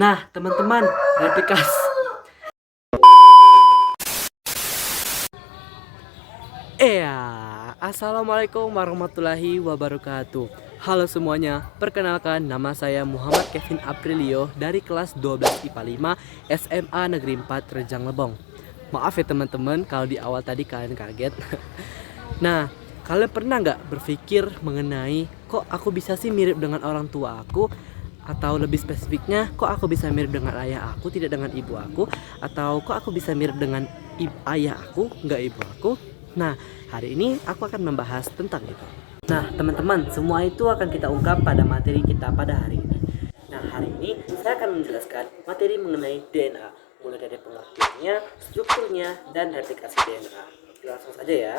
Nah, teman-teman, replikasi. Assalamualaikum warahmatullahi wabarakatuh. Halo semuanya, perkenalkan nama saya Muhammad Kevin Aprilio dari kelas 12 IPA 5 SMA Negeri 4 Rejang Lebong. Maaf ya teman-teman kalau di awal tadi kalian kaget. Nah, kalian pernah nggak berpikir mengenai kok aku bisa sih mirip dengan orang tua aku? Atau lebih spesifiknya, kok aku bisa mirip dengan ayah aku, tidak dengan ibu aku? Atau kok aku bisa mirip dengan ayah aku, nggak ibu aku? Nah, hari ini aku akan membahas tentang itu. Nah, teman-teman, semua itu akan kita ungkap pada materi kita pada hari ini. Nah, hari ini saya akan menjelaskan materi mengenai DNA, mulai dari pengertiannya, strukturnya, dan replikasi DNA. Langsung saja ya.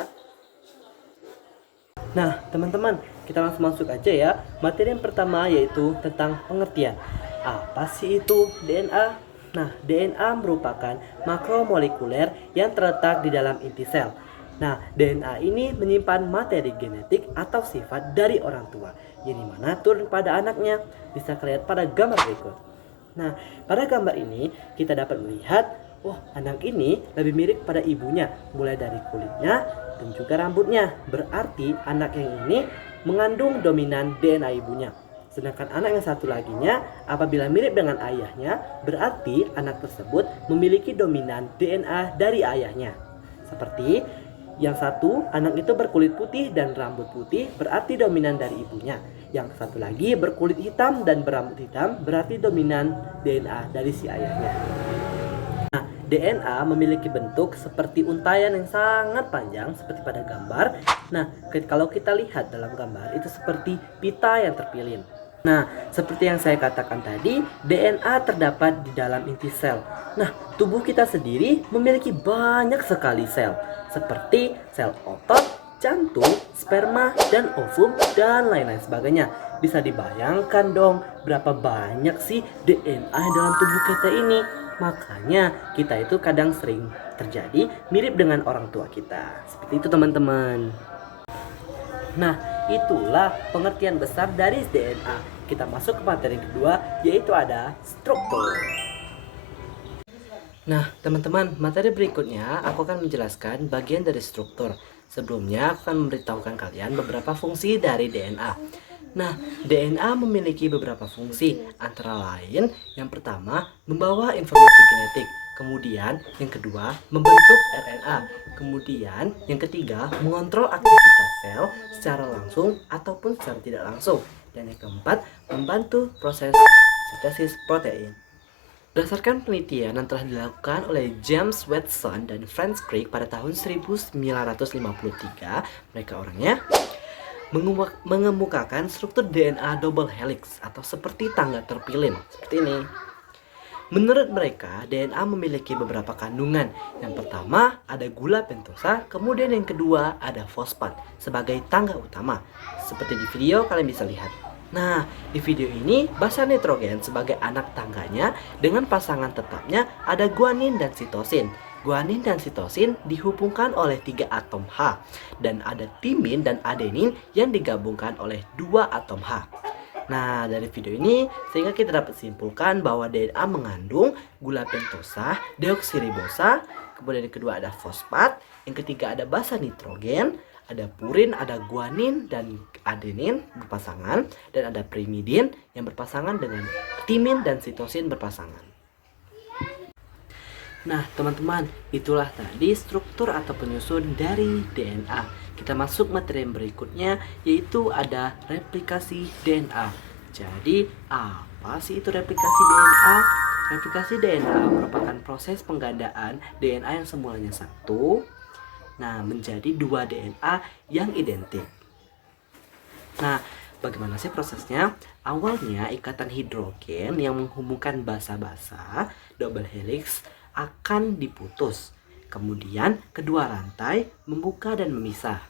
Nah, teman-teman, kita langsung masuk aja ya. Materi yang pertama yaitu tentang pengertian. Apa sih itu DNA? Nah, DNA merupakan makromolekuler yang terletak di dalam inti sel. Nah, DNA ini menyimpan materi genetik atau sifat dari orang tua, yang dimana turun pada anaknya. Bisa kalian pada gambar berikut. Nah, pada gambar ini kita dapat melihat, anak ini lebih mirip pada ibunya, mulai dari kulitnya dan juga rambutnya. Berarti anak yang ini mengandung dominan DNA ibunya. Sedangkan anak yang satu laginya, apabila mirip dengan ayahnya, berarti anak tersebut memiliki dominan DNA dari ayahnya. Seperti yang satu, anak itu berkulit putih dan rambut putih, berarti dominan dari ibunya. Yang satu lagi berkulit hitam dan berambut hitam, berarti dominan DNA dari si ayahnya. Nah, DNA memiliki bentuk seperti untayan yang sangat panjang seperti pada gambar. Nah, kalau kita lihat dalam gambar itu seperti pita yang terpilin. Nah, seperti yang saya katakan tadi, DNA terdapat di dalam inti sel. Nah, tubuh kita sendiri memiliki banyak sekali sel, seperti sel otot, jantung, sperma, dan ovum, dan lain-lain sebagainya. Bisa dibayangkan dong berapa banyak sih DNA dalam tubuh kita ini. Makanya kita itu kadang sering terjadi mirip dengan orang tua kita. Seperti itu teman-teman. Nah, itulah pengertian besar dari DNA. Kita masuk ke materi kedua, yaitu ada struktur. Nah, teman-teman, materi berikutnya aku akan menjelaskan bagian dari struktur. Sebelumnya, aku akan memberitahukan kalian beberapa fungsi dari DNA. Nah, DNA memiliki beberapa fungsi, antara lain yang pertama membawa informasi genetik, kemudian yang kedua membentuk RNA, kemudian yang ketiga mengontrol aktivitas sel secara langsung ataupun secara tidak langsung, dan yang keempat membantu proses sintesis protein. Berdasarkan penelitian yang telah dilakukan oleh James Watson dan Franz Crick pada tahun 1953, mereka orangnya mengemukakan struktur DNA double helix atau seperti tangga terpilin seperti ini. Menurut mereka, DNA memiliki beberapa kandungan. Yang pertama ada gula pentosa, kemudian yang kedua ada fosfat sebagai tangga utama. Seperti di video kalian bisa lihat. Nah, di video ini basa nitrogen sebagai anak tangganya dengan pasangan tetapnya ada guanin dan sitosin. Guanin dan sitosin dihubungkan oleh 3 atom H dan ada timin dan adenin yang digabungkan oleh 2 atom H. Nah, dari video ini sehingga kita dapat simpulkan bahwa DNA mengandung gula pentosa, deoksiribosa, kemudian yang kedua ada fosfat, yang ketiga ada basa nitrogen, ada purin, ada guanin dan adenin berpasangan, dan ada pirimidin yang berpasangan dengan timin dan sitosin berpasangan. Nah, teman-teman, itulah tadi struktur atau penyusun dari DNA. Kita masuk materi yang berikutnya, yaitu ada replikasi DNA. Jadi, apa sih itu replikasi DNA? Replikasi DNA merupakan proses penggandaan DNA yang semulanya satu, menjadi 2 DNA yang identik. Nah, bagaimana sih prosesnya? Awalnya ikatan hidrogen yang menghubungkan basa-basa double helix akan diputus. Kemudian kedua rantai membuka dan memisah.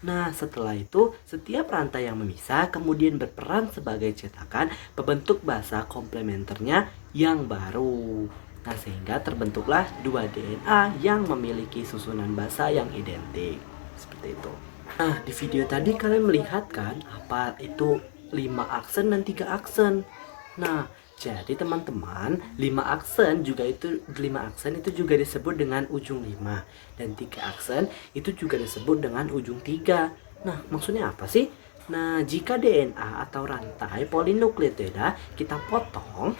Nah, setelah itu setiap rantai yang memisah kemudian berperan sebagai cetakan pembentuk basa komplementernya yang baru. Nah, sehingga terbentuklah 2 DNA yang memiliki susunan basa yang identik. Seperti itu. Nah, di video tadi kalian melihat kan apa itu 5 aksen dan 3 aksen. Nah, Jadi teman-teman, 5 aksen itu juga disebut dengan ujung 5 dan 3 aksen itu juga disebut dengan ujung 3. Nah, maksudnya apa sih? Nah, jika DNA atau rantai polinukleotida kita potong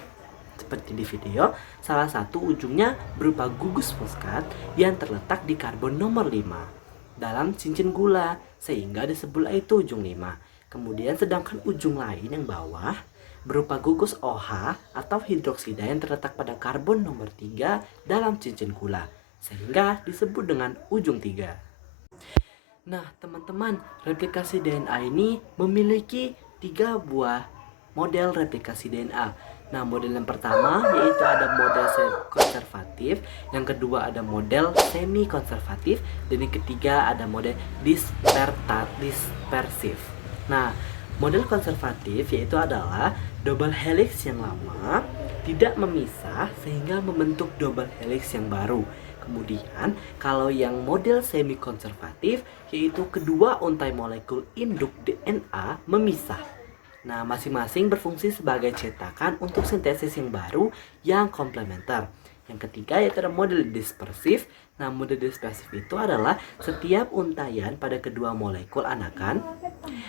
seperti di video, salah satu ujungnya berupa gugus fosfat yang terletak di karbon nomor 5 dalam cincin gula, sehingga disebutlah itu ujung 5. Kemudian sedangkan ujung lain yang bawah berupa gugus OH atau hidroksida yang terletak pada karbon nomor 3 dalam cincin gula, sehingga disebut dengan ujung 3. Nah, teman-teman, replikasi DNA ini memiliki 3 buah model replikasi DNA. Nah, model yang pertama yaitu ada model konservatif, yang kedua ada model semi konservatif, dan yang ketiga ada model dispersif. Nah, model konservatif yaitu adalah double helix yang lama tidak memisah sehingga membentuk double helix yang baru. Kemudian, kalau yang model semi konservatif yaitu kedua untai molekul induk DNA memisah. Nah, masing-masing berfungsi sebagai cetakan untuk sintesis yang baru yang komplementer. Yang ketiga yaitu ada model dispersif. Nah, model dispersif itu adalah setiap untaian pada kedua molekul anakan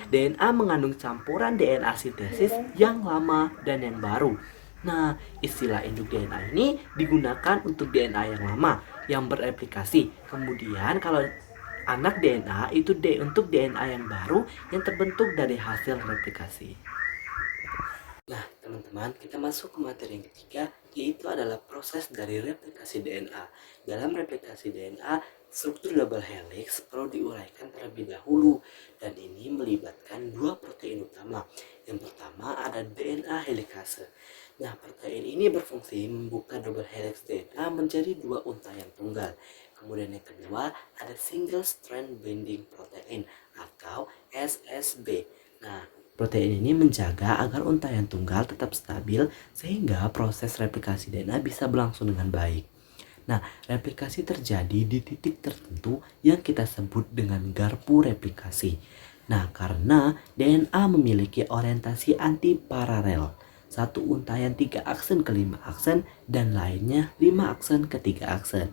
DNA mengandung campuran DNA sintesis yang lama dan yang baru. Nah, istilah induk DNA ini digunakan untuk DNA yang lama yang bereplikasi. Kemudian kalau anak DNA itu untuk DNA yang baru yang terbentuk dari hasil replikasi. Nah, teman-teman, kita masuk ke materi yang ketiga, yaitu adalah proses dari replikasi DNA. Dalam replikasi DNA, struktur double helix perlu diuraikan terlebih dahulu, dan ini melibatkan dua protein utama. Yang pertama ada DNA helikase. Nah, protein ini berfungsi membuka double helix DNA menjadi dua untaian tunggal. Kemudian yang kedua ada single strand binding protein atau SSB. Nah, protein ini menjaga agar untaian tunggal tetap stabil sehingga proses replikasi DNA bisa berlangsung dengan baik. Nah, replikasi terjadi di titik tertentu yang kita sebut dengan garpu replikasi. Nah, karena DNA memiliki orientasi antiparalel. Satu untaian 3 aksen ke 5 aksen dan lainnya 5 aksen ke 3 aksen.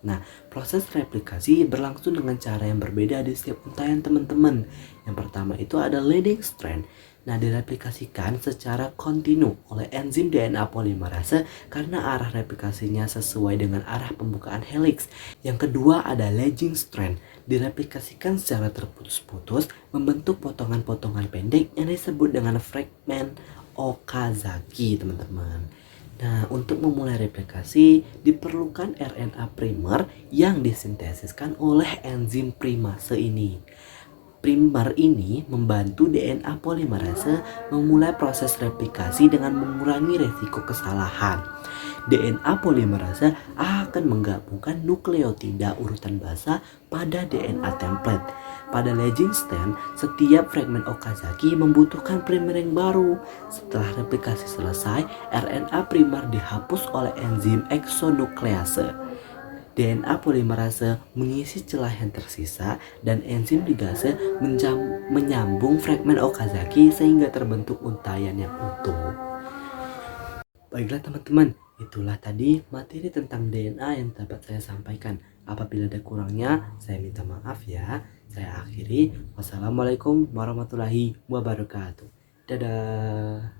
Nah, proses replikasi berlangsung dengan cara yang berbeda di setiap untaian teman-teman. Yang pertama itu ada leading strand. Nah, direplikasikan secara kontinu oleh enzim DNA polimerase karena arah replikasinya sesuai dengan arah pembukaan helix. Yang kedua ada lagging strand. Direplikasikan secara terputus-putus membentuk potongan-potongan pendek yang disebut dengan fragmen Okazaki, teman-teman. Nah, untuk memulai replikasi diperlukan RNA primer yang disintesiskan oleh enzim primase ini. Primer ini membantu DNA polimerase memulai proses replikasi dengan mengurangi resiko kesalahan. DNA polimerase akan menggabungkan nukleotida urutan basa pada DNA template. Pada leading strand, setiap fragmen Okazaki membutuhkan primer yang baru. Setelah replikasi selesai, RNA primer dihapus oleh enzim exonuklease. DNA polimerase mengisi celah yang tersisa dan enzim ligase menyambung fragmen Okazaki sehingga terbentuk untaian yang utuh. Baiklah teman-teman, itulah tadi materi tentang DNA yang dapat saya sampaikan. Apabila ada kurangnya, saya minta maaf ya. Saya akhiri. Wassalamualaikum warahmatullahi wabarakatuh. Dadah.